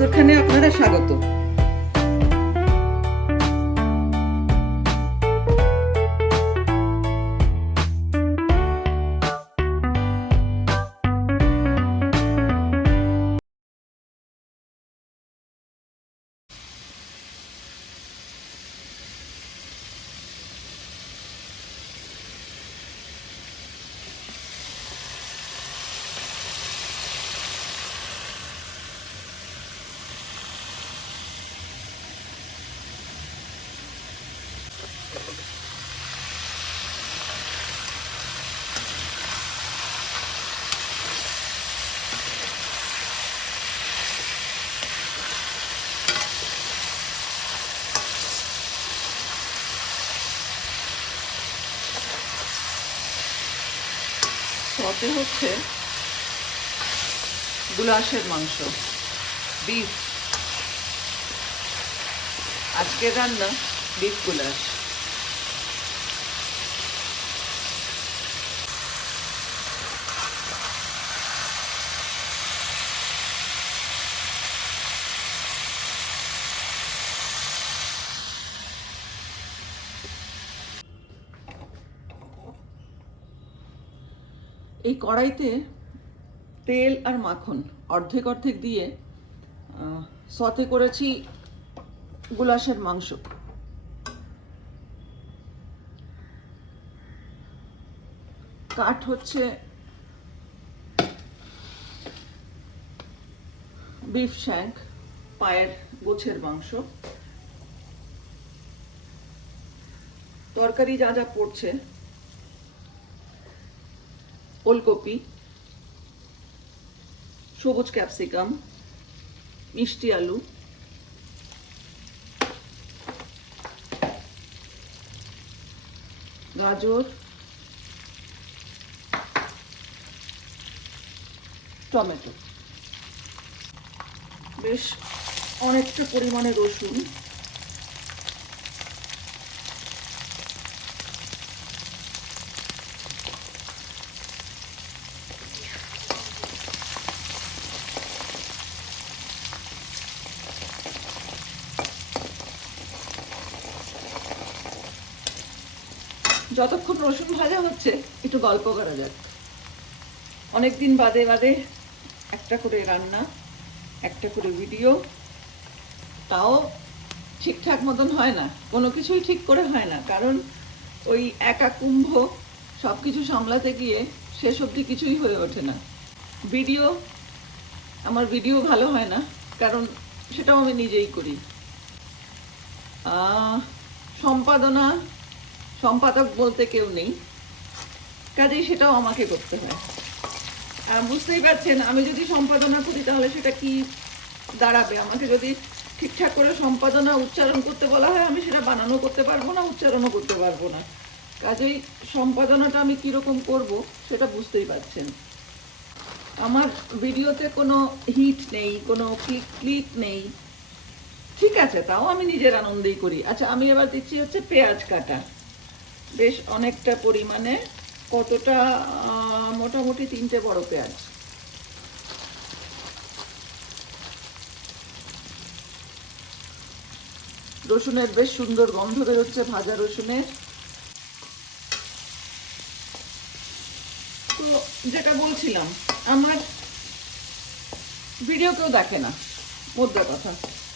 দস্তরখানে আপনারা স্বাগত। সতে হচ্ছে গুলাশের মাংস, বিফ। আজকে রান্না বিফ গুলাশ। এই কড়াইতে তেল আর মাখন অর্ধেক অর্ধেক দিয়ে সতে করেছি গুলাশের মাংস। কাট হচ্ছে বিফ শ্যাঙ্ক, পায়ের গোছের মাংস। তরকারি যা যা পড়ছে: ওলকপি, সবুজ ক্যাপসিকাম, মিষ্টি আলু, গাজর, টমেটো, বেশ অনেকটা পরিমাণে রসুন, যতক্ষণ রসুন ভাজা হচ্ছে একটু গল্প করা যাক। অনেকদিন বাদে বাদে একটা করে রান্না, একটা করে ভিডিও, তাও ঠিকঠাক মতন হয় না, কোনো কিছুই ঠিক করে হয় না। কারণ ওই একা কুম্ভ সব কিছু সামলাতে গিয়ে শেষ অবধি কিছুই হয়ে ওঠে না। আমার ভিডিও ভালো হয় না, কারণ সেটাও আমি নিজেই করি। সম্পাদক বলতে কেউ নেই, কাজেই সেটাও আমাকে করতে হয়। বুঝতেই পারছেন, আমি যদি সম্পাদনা করি তাহলে সেটা কি দাঁড়াবে। আমাকে যদি ঠিকঠাক করে সম্পাদনা উচ্চারণ করতে বলা হয়, আমি সেটা বানানো করতে পারবো না, উচ্চারণও করতে পারবো না। কাজেই সম্পাদনাটা আমি কিরকম করব সেটা বুঝতেই পারছেন। আমার ভিডিওতে কোনো হিট নেই, কোনো ক্লিক নেই, ঠিক আছে, তাও আমি নিজের আনন্দেই করি। আচ্ছা, আমি এবার দিচ্ছি হচ্ছে পেঁয়াজ কাটা, বেশ অনেকটা পরিমাণে। কতটা? মোটামুটি 3টে বড় পেঁয়াজ। রসুনের বেশ সুন্দর গন্ধ বেরোচ্ছে, ভাজা রসুনের। তো যেটা বলছিলাম, আমার ভিডিও কেউ দেখে না, মোদ্দা কথা,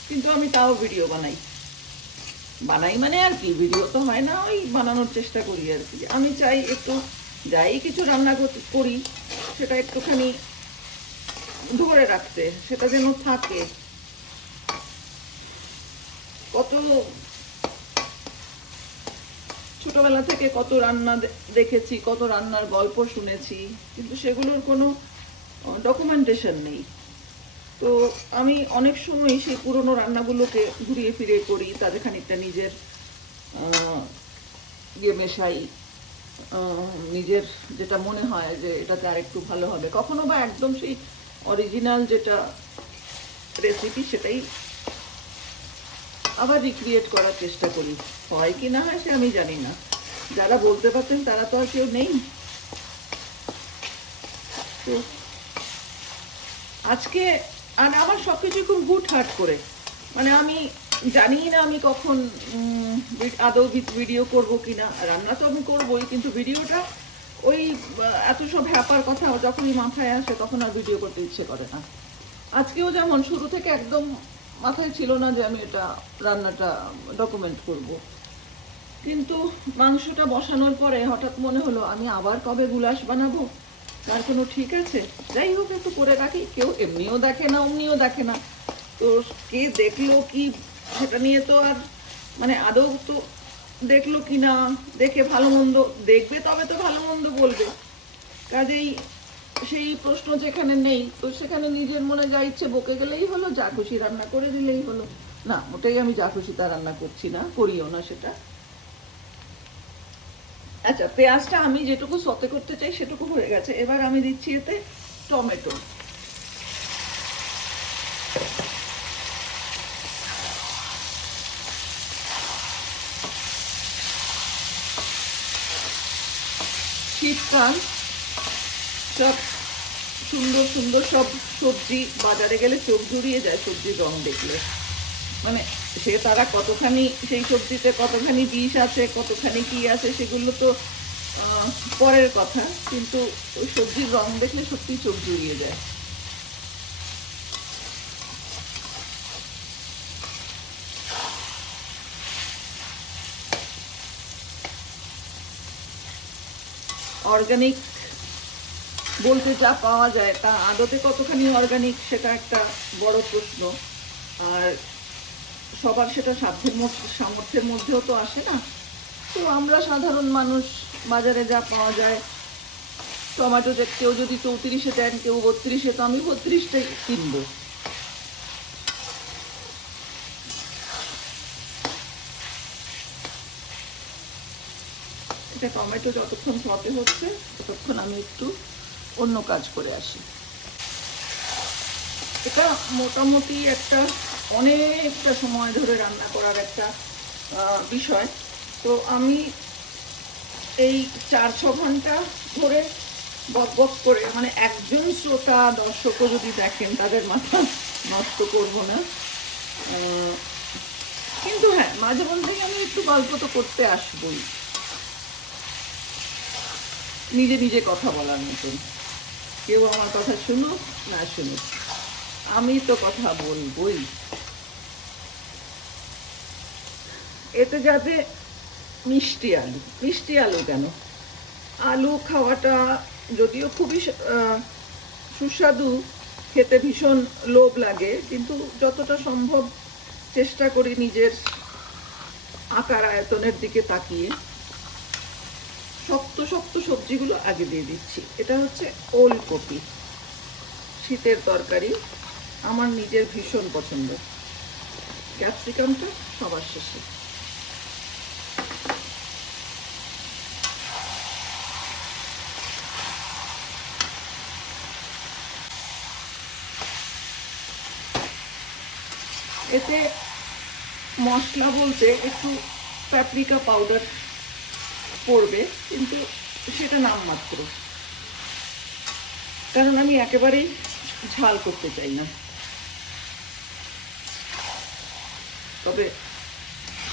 কিন্তু আমি তাও ভিডিও বানাই মানে আর কি, ভিডিও তো হয় না, ওই বানানোর চেষ্টা করি আর কি। আমি চাই একটু যাই কিছু রান্না করি সেটা একটুখানি ধরে রাখতে, সেটা যেন থাকে। কত ছোটবেলা থেকে কত রান্না দেখেছি, কত রান্নার গল্প শুনেছি, কিন্তু সেগুলোর কোনো ডকুমেন্টেশন নেই। তো আমি অনেক সময় সেই পুরনো রান্নাগুলোকে ঘুরিয়ে ফিরে করি, তাদের খানিকটা নিজের মেশাই, নিজের যেটা মনে হয় যে এটাতে আর একটু ভালো হবে। কখনো বা একদম সেই অরিজিনাল যেটা রেসিপি সেটাই আবার রিক্রিয়েট করার চেষ্টা করি। হয় কি না হয় সে আমি জানি না, যারা বলতে পারতেন তারা তো আর কেউ নেই। তো আজকে আর আমার সবকিছু খুব হুট হাট করে, মানে আমি জানি না আমি কখন আদৌ ভিডিও করব কিনা। রান্না তো আমি করবোই, কিন্তু ভিডিওটা ওই এত সব হ্যাপার কথা যখনই মাথায় আসে তখন আর ভিডিও করতে ইচ্ছে করে না। আজকেও যেমন শুরু থেকে একদম মাথায় ছিল না যে আমি এটা রান্নাটা ডকুমেন্ট করব, কিন্তু মাংসটা বসানোর পরে হঠাৎ মনে হলো আমি আবার কবে গুলাশ বানাবো, তার কোনো ঠিক আছে, যাই হোক একটু করে রাখি। কেউ এমনিও দেখে না অমনিও দেখে না, তো কে দেখলো কি সেটা নিয়ে তো আর মানে আদৌ তো দেখলো কি না, দেখে ভালো মন্দ দেখবে তবে তো ভালো মন্দ বলবে। কাজেই সেই প্রশ্ন যেখানে নেই, তো সেখানে নিজের মনে যা ইচ্ছে বকে গেলেই হলো, যা খুশি রান্না করে দিলেই হলো। না, ওটাই আমি যা খুশি তা রান্না করছি না, করিও না সেটা। আচ্ছা, পেঁয়াজটা আমি যেটুকু সতে করতে চাই সেটুকু হয়ে গেছে। এবার আমি দিচ্ছি এতে টমেটো। শীতকাল, সব সুন্দর সুন্দর সব সবজি বাজারে গেলে চোখ জুড়িয়ে যায় সবজির রং দেখলে। মানে সে তারা কতখানি সেই সবজিতে কতখানি বিষ আছে, কতখানি কি আছে, সেগুলো তো পরের কথা, কিন্তু ওই সবজির রং দেখলে সত্যি চোখ জুড়িয়ে যায়। অর্গানিক বলতে যা পাওয়া যায় তা আদতে কতখানি অর্গানিক সেটা একটা বড় প্রশ্ন। আর সবার সেটা সামর্থ্যের মধ্যেও তো আসে না। তো আমরা সাধারণ মানুষ বাজারে যা পাওয়া যায়, টমেটো কেউ যদি 34-এ দেন, কেউ 32-এ, তো আমি 32টাই কিনবো। এটা টমেটো যতক্ষণ সতে হচ্ছে ততক্ষণ আমি একটু অন্য কাজ করে আসি। এটা মোটামুটি একটা অনেকটা সময় ধরে রান্না করার একটা বিষয়। তো আমি এই 4-6 ঘন্টা ধরে বক বক করে, মানে একজন শ্রোতা দর্শকও যদি দেখেন তাদের মাথা নষ্ট করব না, কিন্তু হ্যাঁ মাঝে মধ্যেই আমি একটু গল্প তো করতে আসবই, নিজে নিজে কথা বলার মতন। কেউ আমার কথা শুনুক না শুনুক, আমি তো কথা বলবই। এতে যাবে মিষ্টি আলু। মিষ্টি আলু কেন, আলু খাওয়াটা যদিও খুবই সুস্বাদু, খেতে ভীষণ লোভ লাগে, কিন্তু যতটা সম্ভব চেষ্টা করি নিজের আকার আয়তনের দিকে তাকিয়ে। শক্ত শক্ত সবজিগুলো আগে দিয়ে দিচ্ছি। এটা হচ্ছে ওলকপি, শীতের তরকারি, আমার নিজের ভীষণ পছন্দ। ক্যাপসিকামটা সবার শেষে। এতে মশলা বলতে একটু প্যাপরিকা পাউডার পড়বে, কিন্তু সেটা নামমাত্র, কারণ আমি একেবারেই ঝাল করতে চাই না। তবে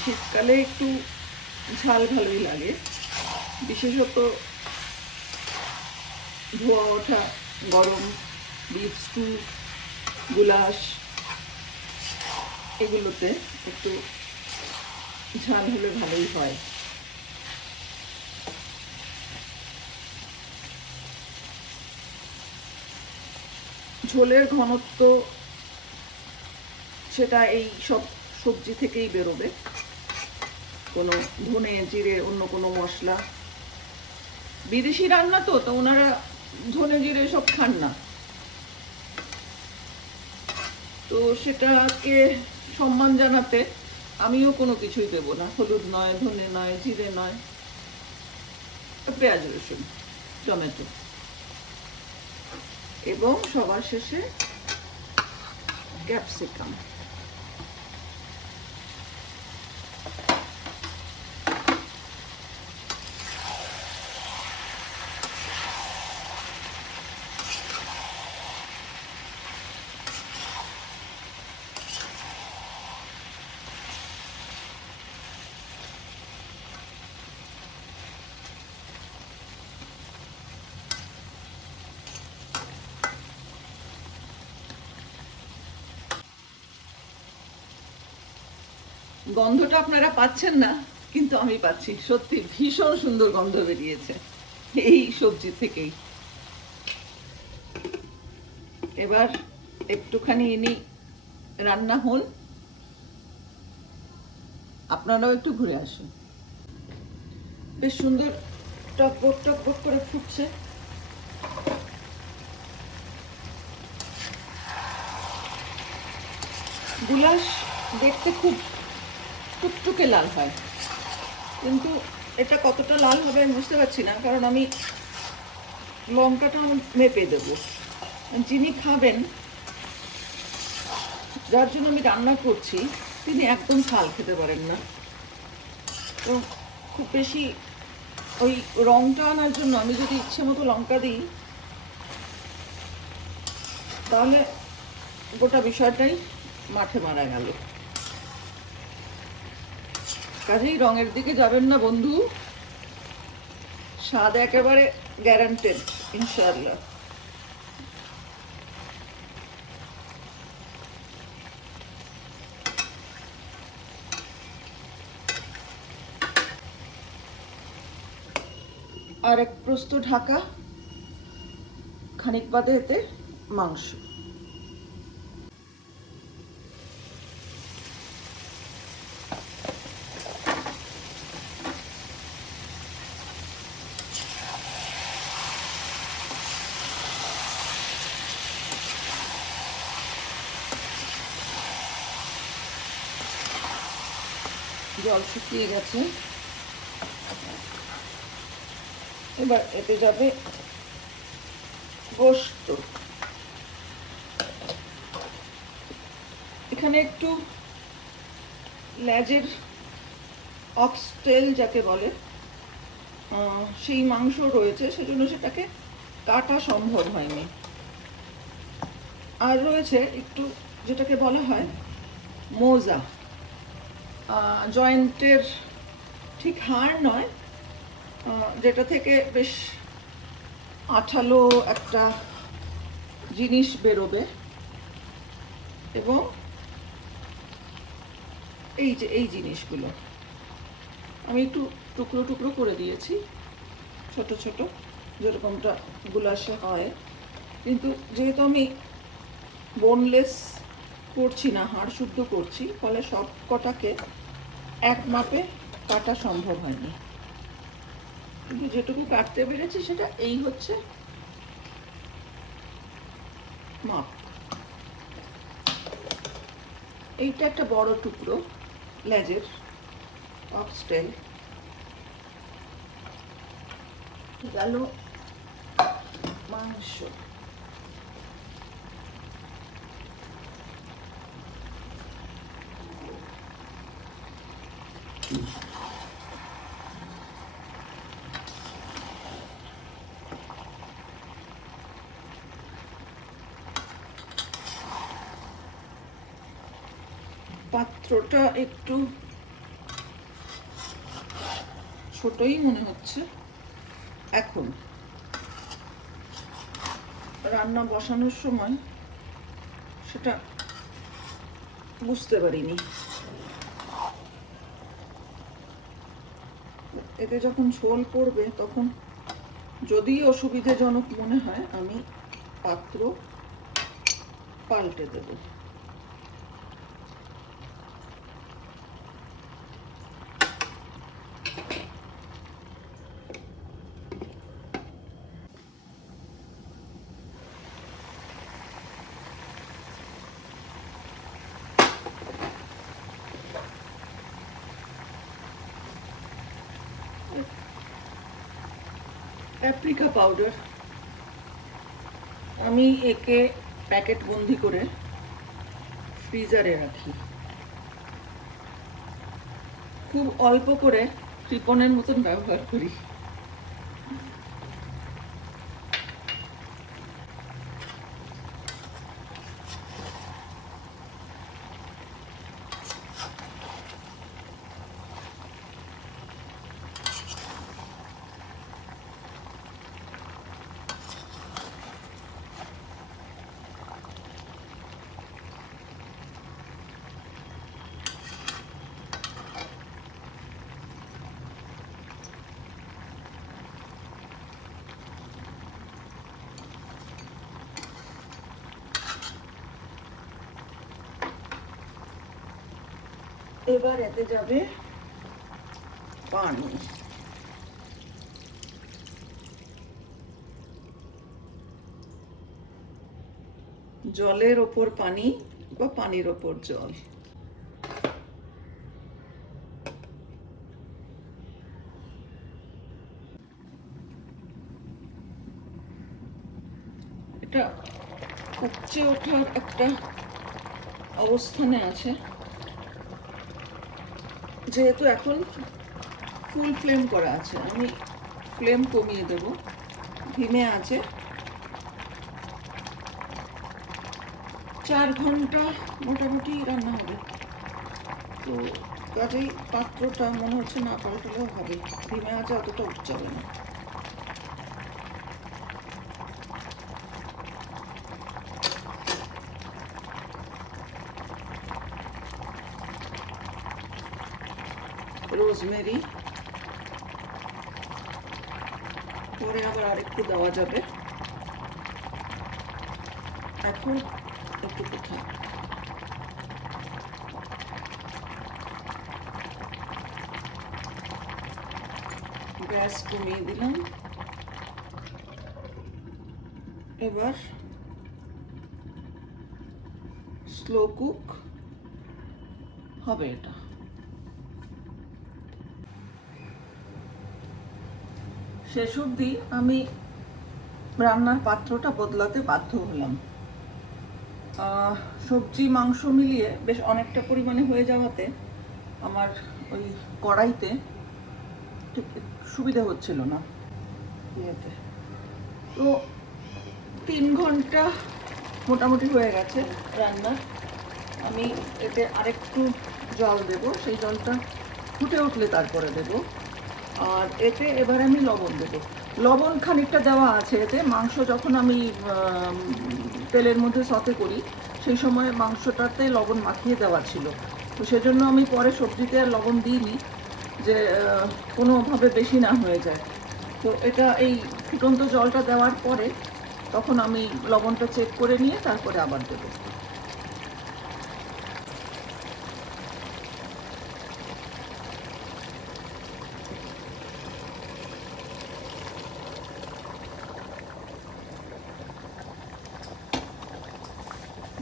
শীতকালে একটু ঝাল ভালোই লাগে, বিশেষত ধোয়া ওঠা গরম বিফ স্টু, গুলাশ, এগুলোতে একটু ঝাল হলে ভালোই হয়। ঝোলের ঘনত্ব সেটা এই সব সবজি থেকেই বেরোবে, কোনো ধনে জিরে অন্য কোনো মশলা। বিদেশি রান্না তো ওনারা ধনে জিরে সব খান না, তো সেটাকে সম্মান জানাতে আমিও কোনো কিছুই দেব না। হলুদ নয়, ধনে নয়, জিরে নয়, পেঁয়াজ রসুন, টমেটো, এবং সবার শেষে ক্যাপসিকাম। গন্ধটা আপনারা পাচ্ছেন না, কিন্তু আমি পাচ্ছি। সত্যি ভীষণ সুন্দর গন্ধ বেরিয়েছে এই সবজি থেকেই। এবার একটুখানি ইনি রান্না হন, আপনারাও একটু ঘুরে আসুন। বেশ সুন্দর টকবক টকবক করে ফুটছে। গুলাশ দেখতে খুব টুকটুকে লাল হয়, কিন্তু এটা কতটা লাল হবে আমি বুঝতে পারছি না, কারণ আমি লঙ্কাটা মেপে দেবো। যিনি খাবেন, যার জন্য আমি রান্না করছি, তিনি একদম ঝাল খেতে পারেন না। তো খুব বেশি ওই রংটা আনার জন্য আমি যদি ইচ্ছে মতো লঙ্কা দিই, তাহলে গোটা বিষয়টাই মাঠে মারা গেল। কাজেই রঙের দিকে যাবেন না বন্ধু, স্বাদ একেবারে গ্যারান্টেড ইনশাআল্লাহ। আর এক প্রস্ত ঢাকা, খানিক বাদে এতে মাংস। জল শুকিয়ে গেছে, এবার এতে যাবে গোশত। এখানে একটু লেজের অক্সটেল যাকে বলে, সেই মাংস রয়েছে, সেজন্য সেটাকে কাটা সম্ভব হয়নি। আর রয়েছে একটু যেটাকে বলা হয় মোজা, জয়েন্টের ঠিক হাড় নয়, যেটা থেকে বেশ আঠালো একটা জিনিস বেরোবে, এবং এই যে এই জিনিসগুলো আমি একটু টুকরো টুকরো করে দিয়েছি, ছোট ছোট, যেরকমটা গুলাশে হয়। কিন্তু যেহেতু আমি বোনলেস করছি না, হাড় শুদ্ধ করছি, ফলে সব কটাকে এক মাপে কাটা সম্ভব হয়নি, কিন্তু যেটুকু কাটতে পেরেছি সেটা এই হচ্ছে মাপ। এইটা একটা বড় টুকরো লেজের অক্সটেল গেল মাংস। পাত্রটা একটু ছোটই মনে হচ্ছে। এখন রান্না বসানোর সময় সেটা বুঝতে পারিনি। এতে যখন ঝোল পড়বে তখন যদি অসুবিধাজনক মনে হয় আমি পাত্র পাল্টে দেব। প্যাপ্রিকা পাউডার আমি একে প্যাকেট বন্দি করে ফ্রিজারে রাখি, খুব অল্প করে টিপনের মতন ব্যবহার করি। এবার এতে যাবে পানি। জলের ওপর পানি বা পানির ওপর জল। এটা উপচে ওঠার একটা অবস্থানে আছে, যেহেতু এখন ফুল ফ্লেম করা আছে, আমি ফ্লেম কমিয়ে দেব, ধিমে আছে। 4 ঘন্টা মোটামুটি রান্না হবে, তো কাজেই পাত্রটা মনে হচ্ছে না পাল্টালেও হবে, ধিমে আছে, অতটা উঠবে না। রোজমেরি পরে আবার আরেকটু দেওয়া যাবে, এখন একটু কোথায় গ্যাস কমিয়ে দিলাম। এবার স্লো কুক হবে এটা। শেষ অবধি আমি রান্নার পাত্রটা বদলাতে বাধ্য হলাম। সবজি মাংস মিলিয়ে বেশ অনেকটা পরিমাণে হয়ে যাওয়াতে আমার ওই কড়াইতে ঠিক সুবিধা হচ্ছিল না ইয়েতে। তো 3 ঘন্টা মোটামুটি হয়ে গেছে রান্না। আমি এতে আরেকটু জল দেব, সেই জলটা ফুটে উঠলে তারপরে দেব। আর এতে এবার আমি লবণ দেব। লবণ খানিকটা দেওয়া আছে এতে, মাংস যখন আমি তেলের মধ্যে সতে করি সেই সময় মাংসটাতে লবণ মাখিয়ে দেওয়া ছিল, তো সেজন্য আমি পরে সবজিতে আর লবণ দিইনি, যে কোনোভাবে বেশি না হয়ে যায়। তো এটা এই ফুটন্ত জলটা দেওয়ার পরে তখন আমি লবণটা চেক করে নিয়ে তারপরে আবার দেবো।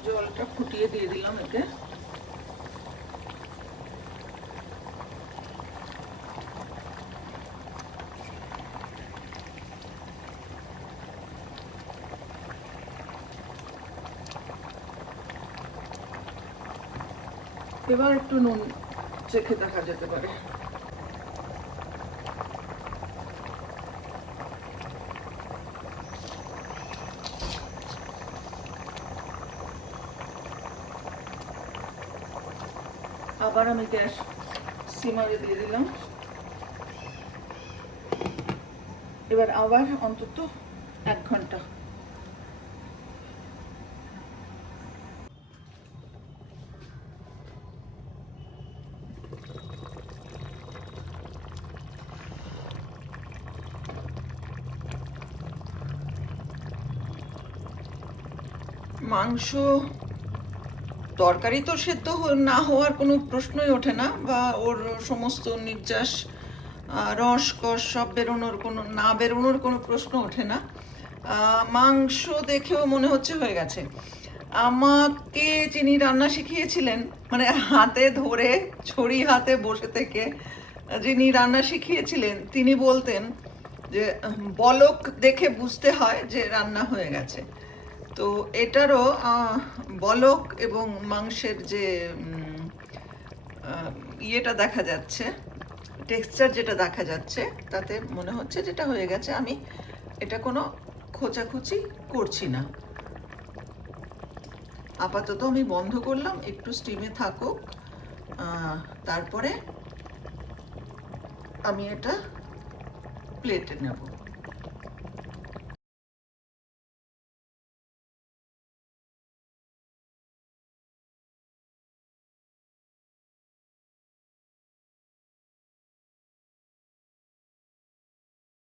জলটা ফুটিয়ে দিয়ে দিলাম এতে। এবার একটু নুন চেখে দেখা যেতে পারে। আবার আমি গ্যাস সিমারে দিয়ে দিলাম। এবার আবার অন্তত 1 ঘন্টা। মাংস তরকারি তো সেদ্ধ না হওয়ার কোনো প্রশ্নই ওঠে না, বা ওর সমস্ত নির্যাস রস কষ সব বেরোনোর কোনো প্রশ্ন ওঠে না। মাংস দেখেও মনে হচ্ছে হয়ে গেছে। আমাকে যিনি রান্না শিখিয়েছিলেন, মানে হাতে ধরে ছড়ি হাতে বসে থেকে যিনি রান্না শিখিয়েছিলেন, তিনি বলতেন যে বলক দেখে বুঝতে হয় যে রান্না হয়ে গেছে। তো এটারও বলক এবং মাংসের যে ইয়েটা দেখা যাচ্ছে, টেক্সচার যেটা দেখা যাচ্ছে, তাতে মনে হচ্ছে যেটা হয়ে গেছে। আমি এটা কোনো খোঁচাখুচি করছি না। আপাতত আমি বন্ধ করলাম, একটু স্টিমে থাকুক, তারপরে আমি এটা প্লেটে নেব।